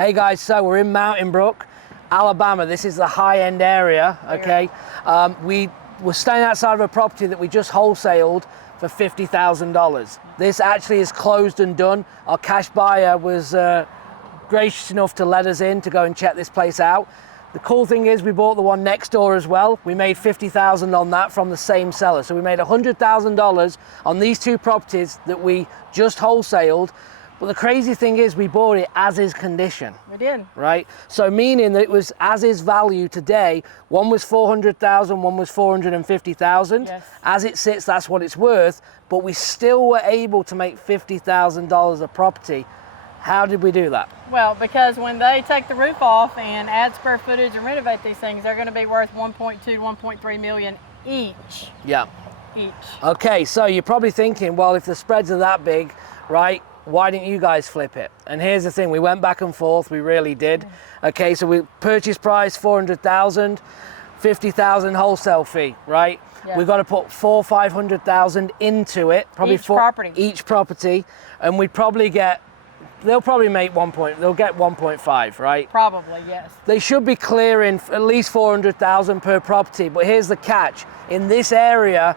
Hey guys, so we're in Mountain Brook, Alabama. This is the high-end area, okay? We were staying outside of a property that we just wholesaled for $50,000. This actually is closed and done. Our cash buyer was gracious enough to let us in to go and check this place out. The cool thing is we bought the one next door as well. We made $50,000 on that from the same seller. So we made $100,000 on these two properties that we just wholesaled. But the crazy thing is we bought it as is condition. We did. Right? So meaning that it was as is value today. One was $400,000, one was $450,000. Yes. As it sits, that's what it's worth. But we still were able to make $50,000 a property. How did we do that? Well, because when they take the roof off and add square footage and renovate these things, they're going to be worth 1.2, 1.3 million each. Yeah. Each. Okay, so you're probably thinking, well, if the spreads are that big, right, why didn't you guys flip it? And here's the thing, we went back and forth, we really did. Okay, so we purchase price $400,000, $50,000 wholesale fee, right? Yes. We've got to put $500,000 into it, probably each property, and we'd probably get. They'll probably make they'll get 1.5, right? Probably, yes. They should be clearing at least 400,000 per property, but here's the catch. In this area,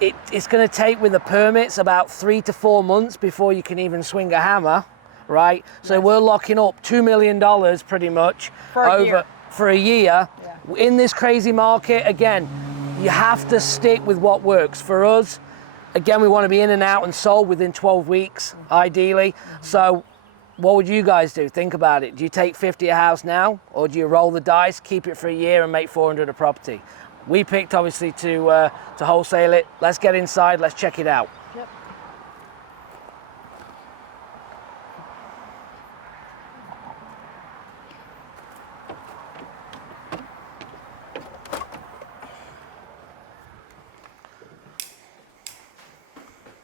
it's gonna take with the permits about 3 to 4 months before you can even swing a hammer, right? So Yes. we're locking up $2 million pretty much for a year. Yeah. In this crazy market, again, you have to stick with what works. For us, again, we wanna be in and out and sold within 12 weeks, ideally. So what would you guys do? Think about it. Do you take 50 a house now, or do you roll the dice, keep it for a year and make 400 a property? We picked obviously to wholesale it. Let's get inside, let's check it out. Yep.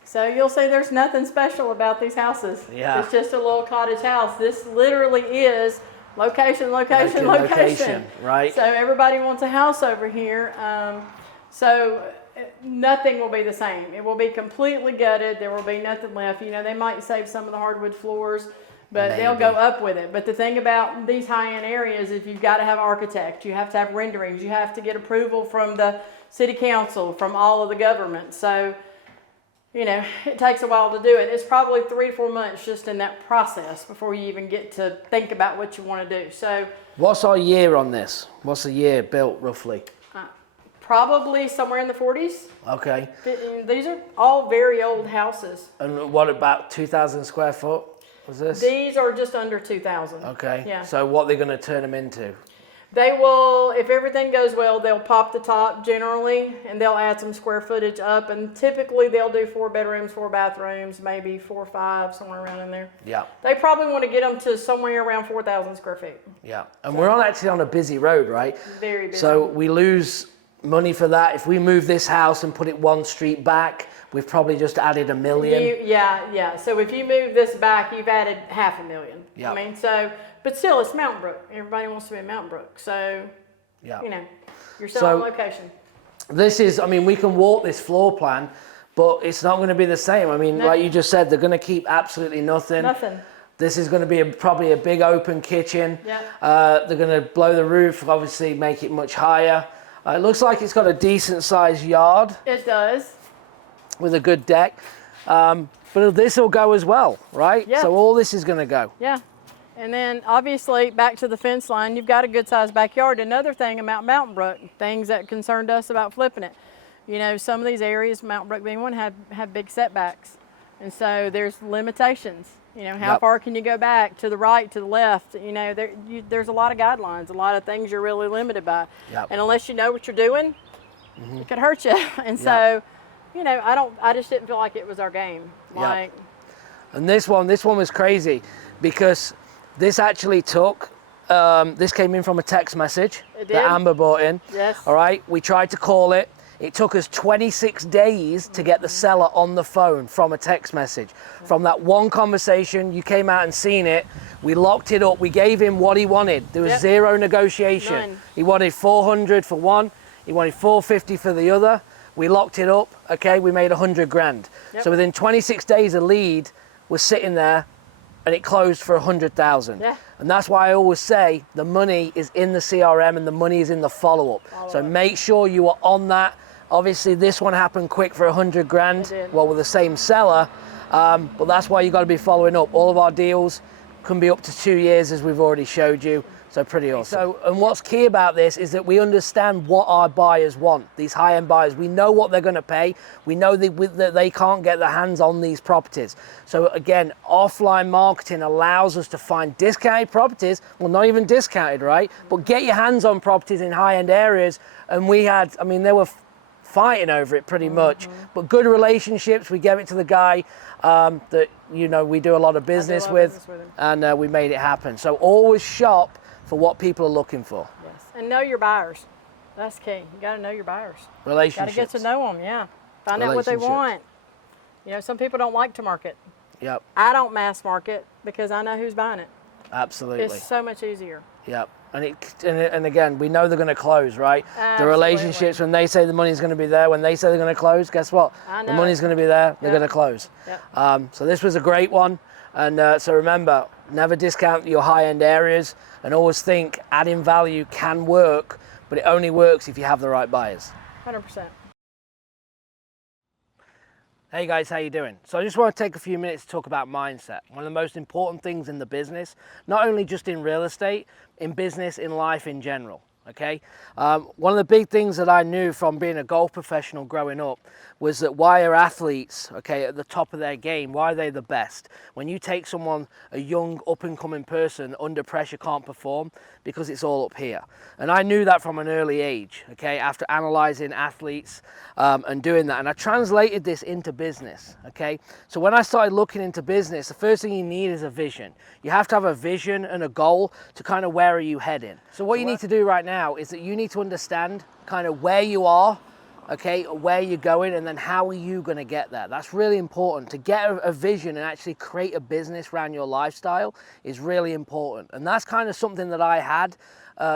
So you'll see there's nothing special about these houses. Yeah. It's just a little cottage house. This literally is location. Right. So everybody wants a house over here. So nothing will be the same. It will be completely gutted. There will be nothing left. You know, they might save some of the hardwood floors, but they'll go up with it. But the thing about these high-end areas is you've got to have an architect. You have to have renderings. You have to get approval from the city council, from all of the government. So, you know, it takes a while to do it. It's probably 3 to 4 months just in that process before you even get to think about what you want to do. So, what's our year on this? What's the year built roughly? probably somewhere in the 40s. Okay. These are all very old houses. And what about 2,000 square foot was this? These are just under 2,000. Okay. Yeah. So what they're going to turn them into? They will, if everything goes well, they'll pop the top generally, and they'll add some square footage up, and typically they'll do 4 bedrooms, 4 bathrooms, maybe 4 or 5, somewhere around in there. Yeah. They probably want to get them to somewhere around 4,000 square feet. Yeah. And we're actually on a busy road, right? Very busy. So we lose money for that. If we move this house and put it 1 street back, we've probably just added $1 million. Yeah. So if you move this back, you've added $500,000. Yeah. I mean, so, but still, it's Mountain Brook. Everybody wants to be in Mountain Brook. So, Yeah. you know, you're still on location. This is, I mean, we can walk this floor plan, but it's not going to be the same. I mean, like you just said, they're going to keep absolutely nothing. Nothing. This is going to be probably a big open kitchen. Yeah. They're going to blow the roof, obviously make it much higher. It looks like it's got a decent sized yard. It does. With a good deck. But this will go as well, right? Yeah. So all this is going to go. Yeah. And then obviously back to the fence line, you've got a good sized backyard. Another thing about Mountain Brook, things that concerned us about flipping it. You know, some of these areas, Mountain Brook being one, have big setbacks. And so there's limitations. You know, how far can you go back, to the right, to the left? You know, there's a lot of guidelines, a lot of things you're really limited by. Yep. And unless you know what you're doing, it could hurt you. And so, you know, I just didn't feel like it was our game. Like, and this one was crazy because this actually took, this came in from a text message that Amber brought in. Yes. All right, we tried to call it. It took us 26 days to get the seller on the phone from a text message. From that one conversation, you came out and seen it, we locked it up, we gave him what he wanted. There was zero negotiation. None. He wanted 400 for one, he wanted 450 for the other. We locked it up, okay, we made 100 grand. So within 26 days, a lead was sitting there and it closed for 100,000. Yeah. And that's why I always say the money is in the CRM and the money is in the follow-up. So make sure you are on that. Obviously this one happened quick for 100 grand, It did. well, with the same seller, but that's why you got to be following up. All of our deals can be up to 2 years, as we've already showed you. So pretty awesome. So, and what's key about this is that we understand what our buyers want, these high-end buyers. We know what they're going to pay. We know that they can't get their hands on these properties. So again, offline marketing allows us to find discounted properties, well, not even discounted, right? But get your hands on properties in high-end areas. And we had, I mean, they were fighting over it pretty much, but good relationships. We gave it to the guy that, you know, we do a lot of business with, and we made it happen. So always shop for what people are looking for. Yes, and know your buyers. That's key. You got to know your buyers. Relationships. Got to get to know them. Yeah, find out what they want. You know, some people don't like to market. Yep. I don't mass market because I know who's buying it. Absolutely. It's so much easier. Yep. And again, we know they're going to close, right? Absolutely. The relationships, when they say the money's going to be there, when they say they're going to close, guess what? The money's going to be there, they're going to close. Yep. So this was a great one. And so remember, never discount your high-end areas, and always think adding value can work, but it only works if you have the right buyers. 100%. Hey guys, how you doing? So I just want to take a few minutes to talk about mindset. One of the most important things in the business, not only just in real estate, in business, in life in general, okay? One of the big things that I knew from being a golf professional growing up was that why are athletes, okay, at the top of their game, why are they the best? When you take someone, a young up-and-coming person, under pressure can't perform, because it's all up here. And I knew that from an early age, okay, after analyzing athletes and doing that. And I translated this into business, okay? So when I started looking into business, the first thing you need is a vision. You have to have a vision and a goal to kind of where are you heading. So what you need to do right now is that you need to understand kind of where you are, okay, where you're going, and then how are you going to get there. That's really important. To get a vision and actually create a business around your lifestyle is really important. And that's kind of something that I had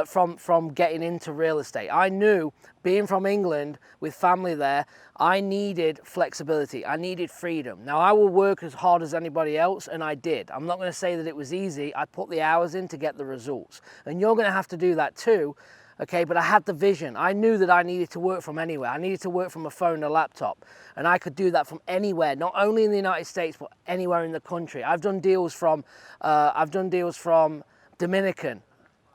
from getting into real estate. I knew, being from England with family there, I needed flexibility. I needed freedom. Now I will work as hard as anybody else, and I did. I'm not going to say that it was easy. I put the hours in to get the results, and you're going to have to do that too. Okay, but I had the vision. I knew that I needed to work from anywhere. I needed to work from a phone and a laptop, and I could do that from anywhere, not only in the United States, but anywhere in the country. I've done deals from Dominican,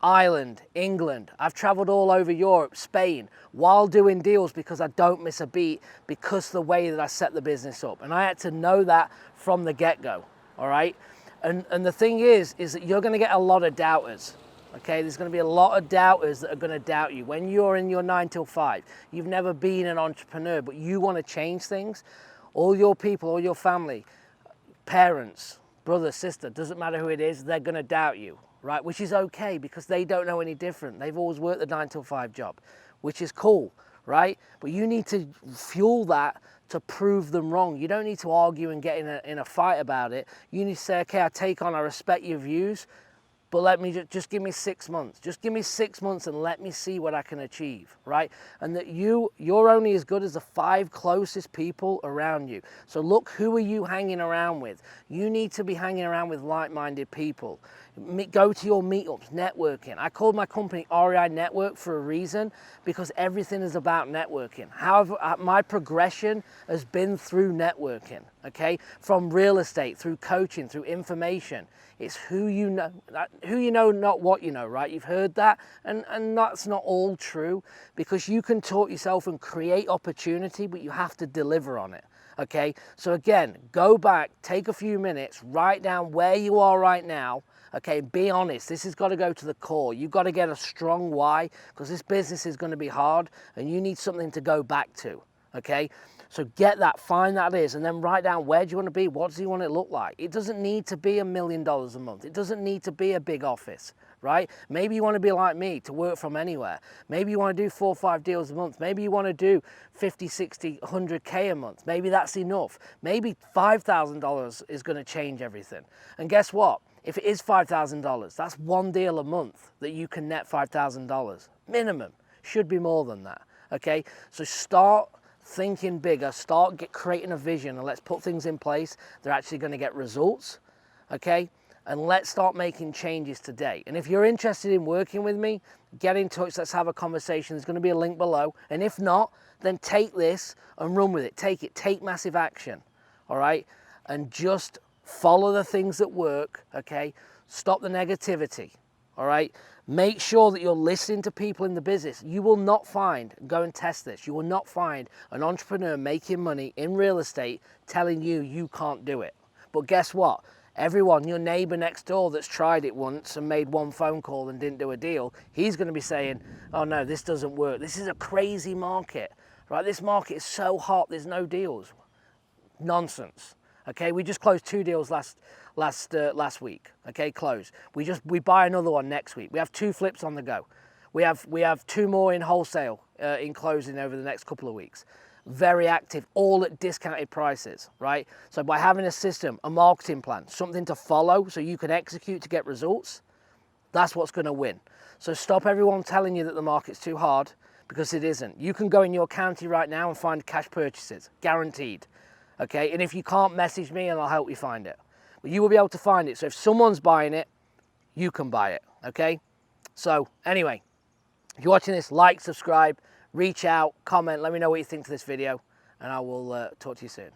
Ireland, England. I've traveled all over Europe, Spain, while doing deals, because I don't miss a beat, because of the way that I set the business up. And I had to know that from the get-go, all right? And the thing is that you're gonna get a lot of doubters. Okay, there's going to be a lot of doubters that are going to doubt you. When you're in your 9 till 5, you've never been an entrepreneur, but you want to change things, all your people, all your family, parents, brother, sister, doesn't matter who it is, they're going to doubt you, right? Which is okay, because they don't know any different. They've always worked the 9 till 5 job, which is cool, right? But you need to fuel that to prove them wrong. You don't need to argue and get in a fight about it. You need to say, okay, I respect your views, but let me just give me 6 months. Just give me 6 months and let me see what I can achieve, right? And that you're only as good as the 5 closest people around you. So look, who are you hanging around with? You need to be hanging around with like-minded people. Go to your meetups, networking. I called my company REI Network for a reason, because everything is about networking. However, my progression has been through networking, okay? From real estate, through coaching, through information. It's who you know, not what you know, right? You've heard that, and that's not all true, because you can talk yourself and create opportunity, but you have to deliver on it, okay? So again, go back, take a few minutes, write down where you are right now, okay? Be honest. This has got to go to the core. You've got to get a strong why, because this business is going to be hard, and you need something to go back to, okay? So get that, find that is, and then write down, where do you want to be? What do you want it to look like? It doesn't need to be $1 million a month. It doesn't need to be a big office, right? Maybe you want to be like me, to work from anywhere. Maybe you want to do 4 or 5 deals a month. Maybe you want to do 50, 60, 100K a month. Maybe that's enough. Maybe $5,000 is going to change everything. And guess what? If it is $5,000, that's 1 deal a month that you can net $5,000. Minimum. Should be more than that, okay? So start thinking bigger, creating a vision, and let's put things in place. They're actually going to get results, okay? and let's start making changes today. And if you're interested in working with me, get in touch, let's have a conversation. There's going to be a link below. And if not, then take this and run with it. Take massive action, all right? And just follow the things that work, okay? Stop the negativity, all right? Make sure that you're listening to people in the business. You will not find, go and test this, you will not find an entrepreneur making money in real estate telling you you can't do it. But guess what? Everyone, your neighbor next door that's tried it once and made one phone call and didn't do a deal, he's going to be saying, oh no, this doesn't work. This is a crazy market, right? This market is so hot, there's no deals. Nonsense. Okay, we just closed 2 deals last week. Okay, closed. We buy another one next week. We have 2 flips on the go. We have 2 more in wholesale in closing over the next couple of weeks. Very active, all at discounted prices, right? So by having a system, a marketing plan, something to follow so you can execute to get results, that's what's going to win. So stop everyone telling you that the market's too hard, because it isn't. You can go in your county right now and find cash purchases, guaranteed. Okay, and if you can't, message me and I'll help you find it. But you will be able to find it. So if someone's buying it, you can buy it, okay? So anyway, if you're watching this, like, subscribe, reach out, comment, let me know what you think to this video, and I will talk to you soon.